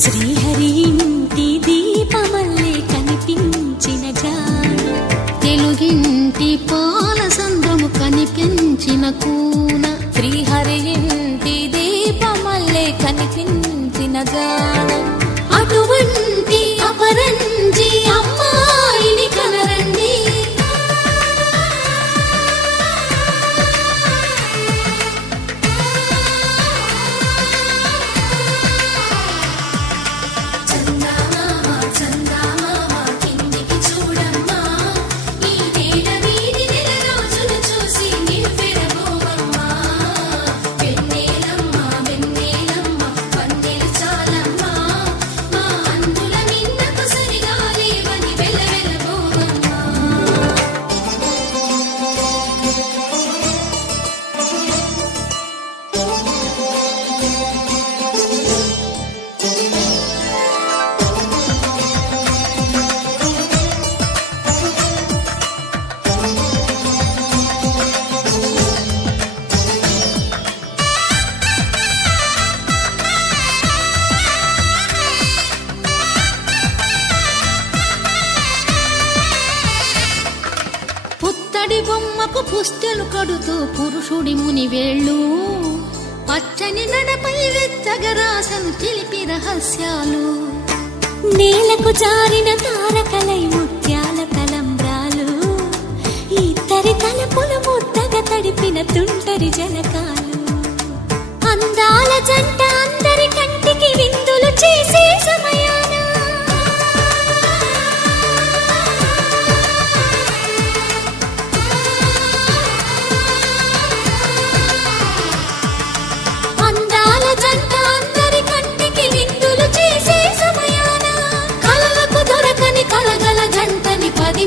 శ్రీహరి ఇంటి దీపమల్లే కనిపించిన జాడ, తెలుగింటి పాల సంద్రము కనిపించిన కూన. శ్రీహరి ఇంటి దీపమల్లే కనిపించిన జాడ, అటువంటి అపరంజి అమ్మాయిని కనరండి. పుత్తడి బొమ్మకు పుస్తెలు కడుతూ పురుషుడి ముని వేళ్ళు, పచ్చని నడపై వెచ్చగరాసను చిలిపి రహస్యాలు. నేలకు జారిన తారకలై ముత్యాల తలంబ్రాలు, ఇద్దరి తలపులు ముద్దగా తడిపిన తుంటరి జలకాలు. అందాల జంట అందరి కంటికి విందులు చేసే సమయాన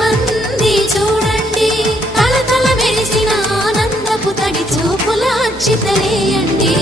మంది చూడండి, తలతల మెరిసిన ఆనందపు తడి చూపుల అచ్చితలేయండి.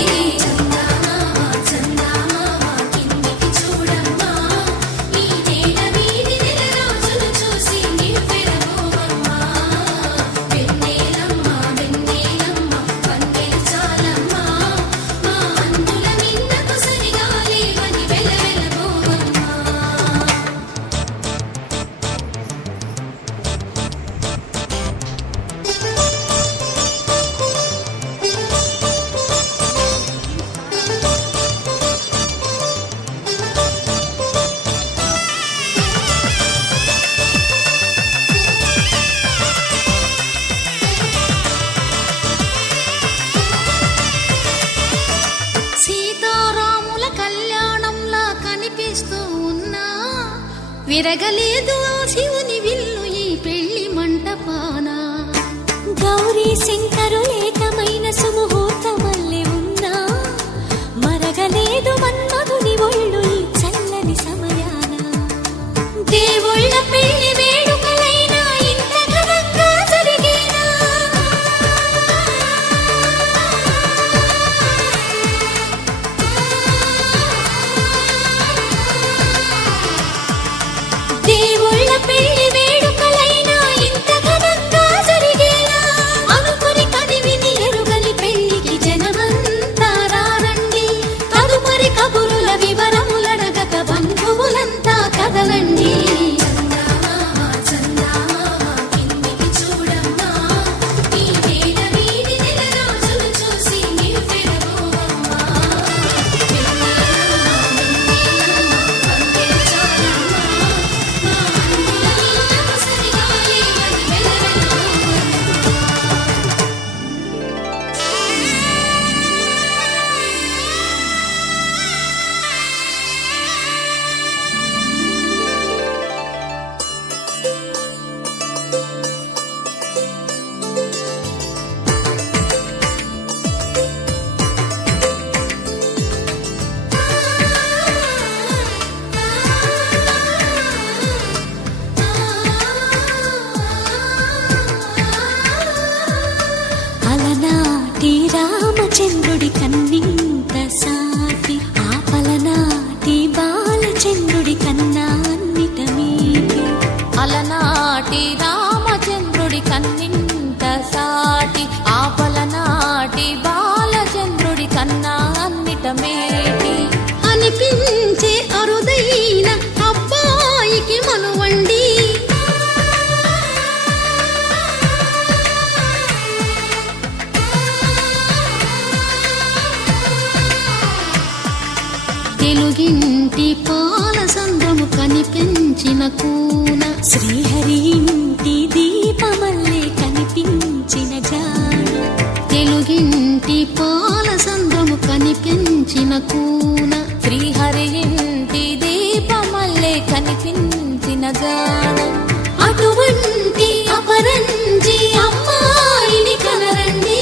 సీతారాముల కళ్యాణంలా కనిపిస్తూ ఉన్నా, విరగలేదు ఆ శివుని విల్లు ఈ పెళ్లి మంటపాన. గౌరీ శంకరులేకమైన సుముహూర్తమల్లె ఉన్నా, మరగలేదు మన్మధుని ఒళ్ళు ఈ చల్లని సమయాన. దేవుళ్ళ పెళ్లి వేడుకలైనా ఇంత ఘనంగా జరిగేనా? దేవుళ్ళ పెళ్లి వేడుకలైనా ఇంత ఘనంగా జరిగేనా? అనుకుని కదివిని ఎరుగని పెళ్లి తెలుగింటి పాల సంద్రము కనిపించిన కూన శ్రీహరి ఇంటి దీపమల్లే కనిపించిన జాడ తెలుగింటి పాల సంద్రము కనిపించిన కూన శ్రీహరి ఇంటి దీపమల్లే కనిపించిన జాడ అటువంటి అపరంజి అమ్మాయిని కనరండి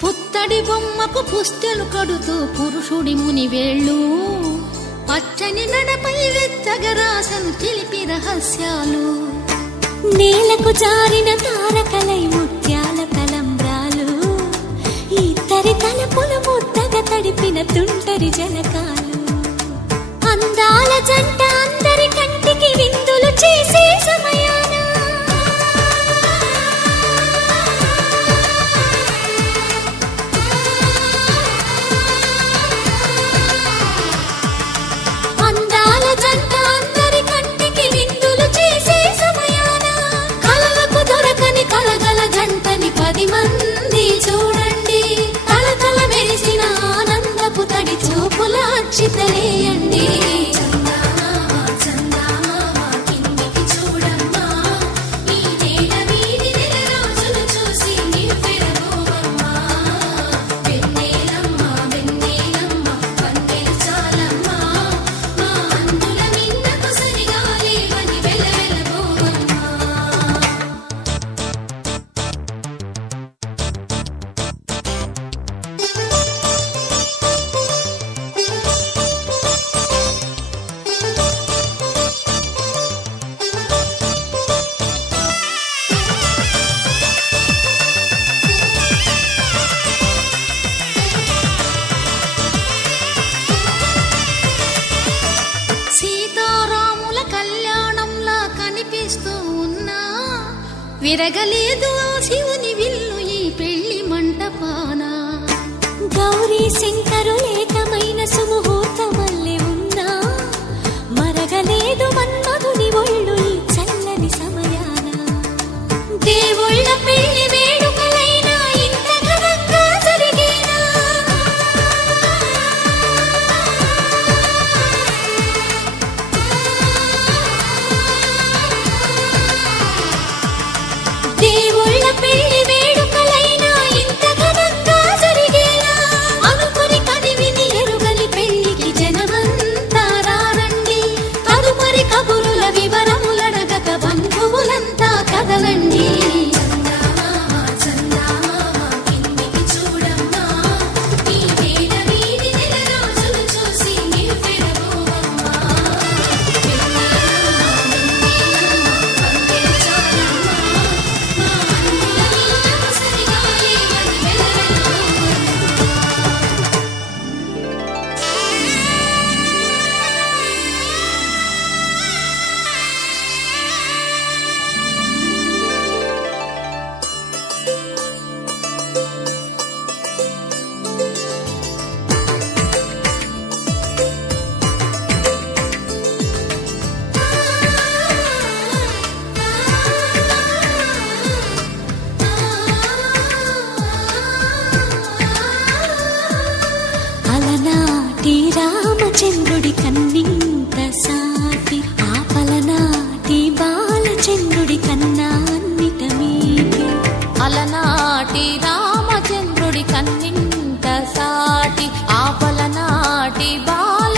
పుత్తడి బొమ్మకు పుస్తెలు కడుతూ పురుషుడి ముని వేళ్ళు పచ్చని నడపై వెచ్చగరాసలు చిలిపి రహస్యాలు నేలకు జారిన తారకలై ముత్యాల తలంబ్రాలు ఇద్దరి తలపులు ముద్దగా తడిపిన తుంటరి జలకాలు అందాల జంట అందరి కంటికి విందులు చేసే సమయాన అందాల జంట అందరి కంటికి విందులు చేసే సమయాన కలలకు దొరకని కలగల జంటని 10 మంది చూడండి తలతల మెరిసిన ఆనందపు తడి చూపుల అక్షితలేయండి సీతారాముల కళ్యాణంలా కనిపిస్తూ ఉన్నా విరగలేదు ఆ శివుని విల్లు ఈ పెళ్లి మంటపాన గౌరీ శంకరులేకమైన సుముహూర్తమల్లె ఉన్నా మరగలేదు మన్మధుని ఒళ్ళు ఈ చల్లని సమయాన దేవుళ్ళ పెళ్లి వేడుకలైనా ఇంత ఘనంగా జరిగేనా దేవుళ్ళ పెళ్లి వేడుకలైనా ఇంత ఘనంగా జరిగేనా అనుకుని కదివిని ఎరుగని పెళ్లికి జనమంతా రారండి తదుపరి కబురుల వివరములడగక బంధువులంతా కదలండి అలనాటి రామచంద్రుడి కన్నింత సాటి ఆపలనాటి బాలచంద్రుడి కన్నా అన్నిట మీది అలనాటి రామచంద్రుడి కన్నింత సాటి ఆపలనాటి బాల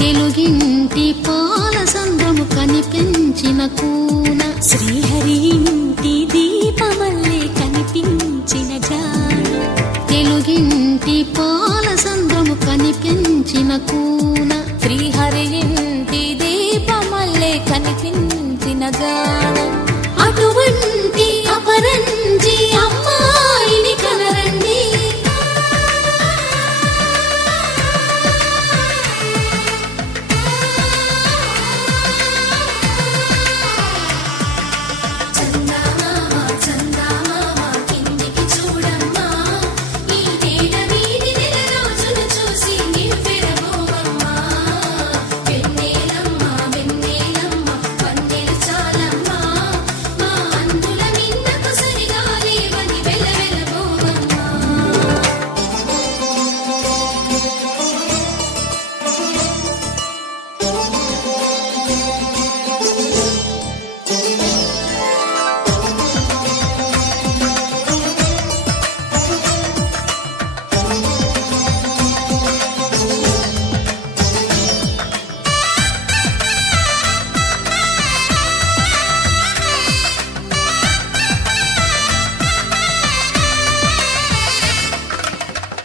తెలుగింటి పాల సంద్రము కనిపించిన కూన, శ్రీహరి ఇంటి దీపమల్లే కనిపించిన జాడ, తెలుగింటి పాల సంద్రము కనిపించిన కూన, శ్రీహరి ఇంటి దీపమల్లే కనిపించిన జాడ. అటువంటి అపరంజి అమ్మాయిని కనరండి,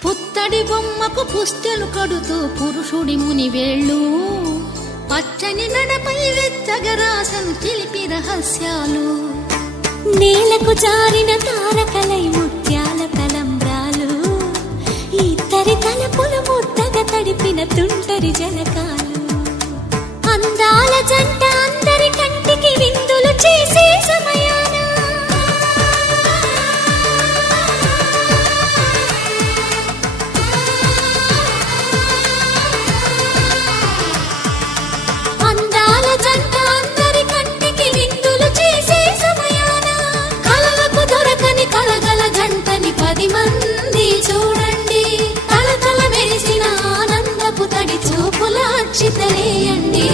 పుత్తడి బొమ్మకు పుస్తెలు కడుతూ పురుషుడి ముని వేళ్ళు, పచ్చని నడపై వెచ్చగరాసలు చిలిపి రహస్యాలు, నేలకు జారిన తారకలై ముత్యాల తలంబ్రాలు, ఇద్దరి తలపులు ముద్దగా తడిపిన తుంటరి జలకాలు, అందాల జంట అందరి కంటికి విందులు చేసే సమయాన అందాల జంట అందరి కంటికి విందులు చేసే సమయాన కలలకు దొరకని కలగల జంటని 10 మంది చూడండి, తలతల మెరిసిన ఆనందపు తడి చూపుల అక్షితలేయండి.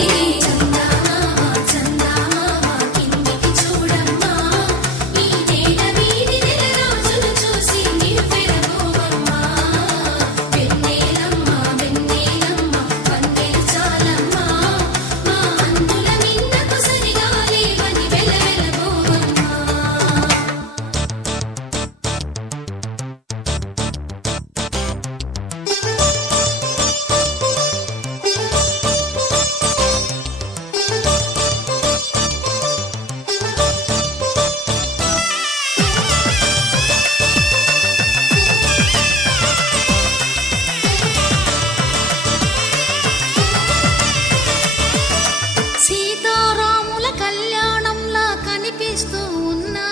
సీతారాముల కళ్యాణంలా కనిపిస్తూ ఉన్నా,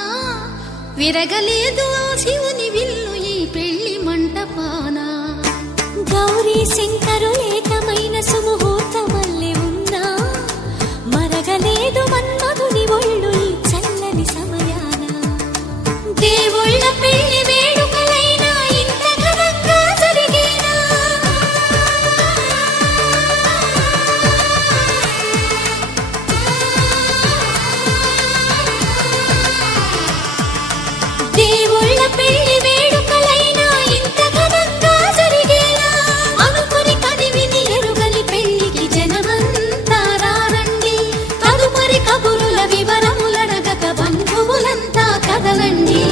విరగలేదు ఆ శివుని విల్లు ఈ పెళ్లి మంటపాన, గౌరీ శంకరులేకమైన సుముహూర్తమల్లె ఉన్నా, మరగలేదు మన్మధుని ఒళ్ళు ఈ చల్లని సమయాన. దేవుళ్ళ పెళ్లి వేడుకలైనా ఇంత ఘనంగా జరిగేనా, దేవుళ్ళ పెళ్లి వేడుకలైనా ఇంత ఘనంగా జరిగేనా, అనుకుని కదివిని ఎరుగని పెళ్లికి జనమంతా రారండి, తదుపరి కబురుల వివరములడగక బంధువులంతా కదలండి.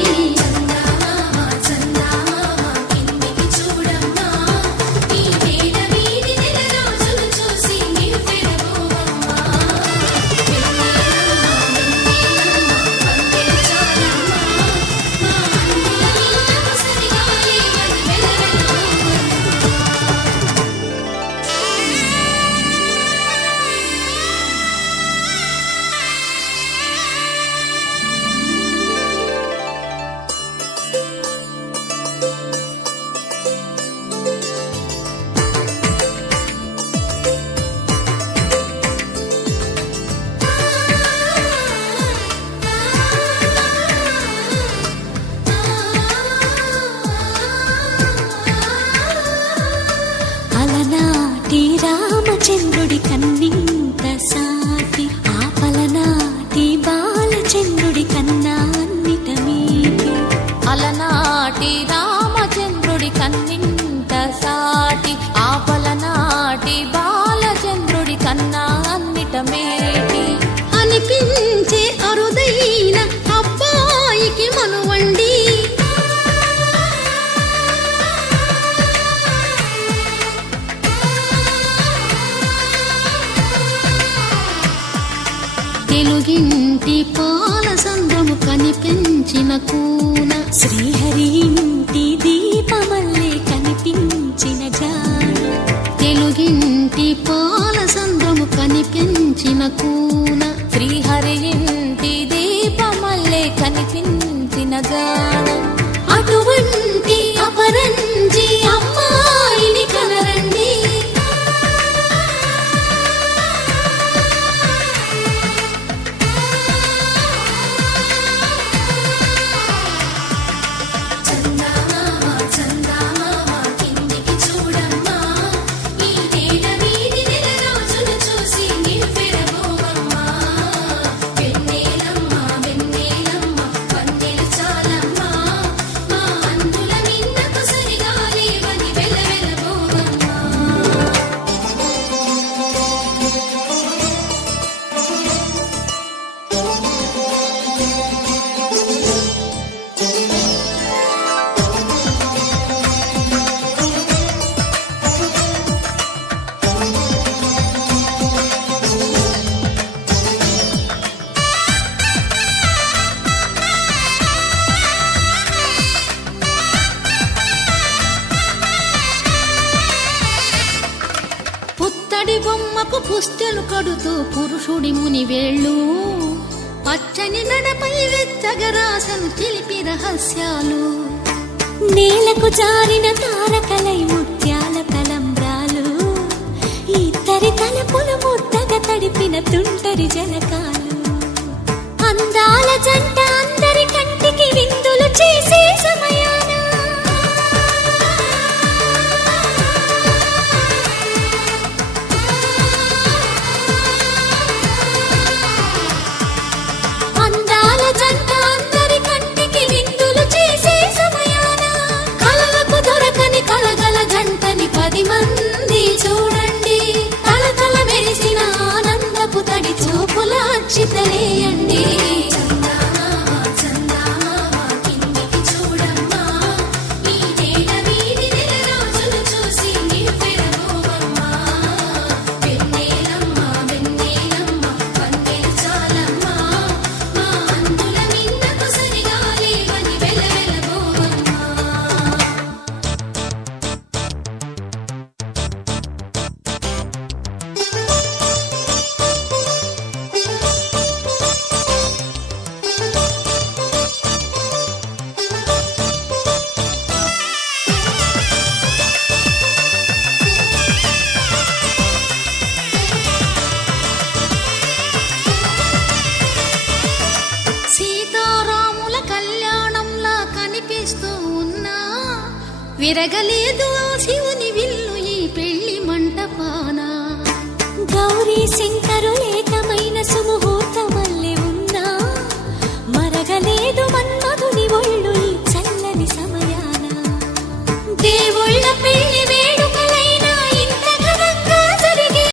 రామచంద్రుడి కన్నింత సాటి, ఆపలనాటి బాలచంద్రుడి కన్నా అన్నిట మీది. అలనాటి రామచంద్రుడి కన్నింత సాటి, ఆపలనాటి బాలచంద్రుడి తెలుగింటి పాల సంద్రము కనిపించిన కూన, శ్రీహరి ఇంటి దీపమల్లే కనిపించిన జాన, తెలుగింటి పాల సంద్రము కనిపించిన కూన, శ్రీహరి ఇంటి దీపమల్లే కనిపించిన జాన. అటువంటి అపరంజి అమ్మాయిని కనరండి. పుత్తడి బొమ్మకు పుస్తెలు కడుతూ పురుషుడి ముని వేళ్ళు, పచ్చని నడపై వెచ్చగరాసను చిలిపి రహస్యాలు, నేలకు జారిన తారకలై ముత్యాల తలంబ్రాలు, ఇద్దరి తలపులు ముద్దగా తడిపిన తుంటరి జలకాలు, అందాల జంట అందరి కంటికి విందులు చేసే సమయాన అందాల జంట అందరి కంటికి విందులు చేసే సమయాన కలలకు దొరకని కలగల జంటని 10 మంది చూడండి. తలతల మెరిసిన ఆనందపు తడి చూపుల అక్షితలేయండి. సీతారాముల కళ్యాణంలా కనిపిస్తూ ఉన్నా, విరగలేదు ఆ శివుని విల్లు ఈ పెళ్లి మంటపాన. గౌరీ శంకరులేకమైన సుముహూర్తమల్లె ఉన్నా, మరగలేదు మన్మధుని ఒళ్ళు ఈ చల్లని సమయాన. దేవుళ్ళ పెళ్లి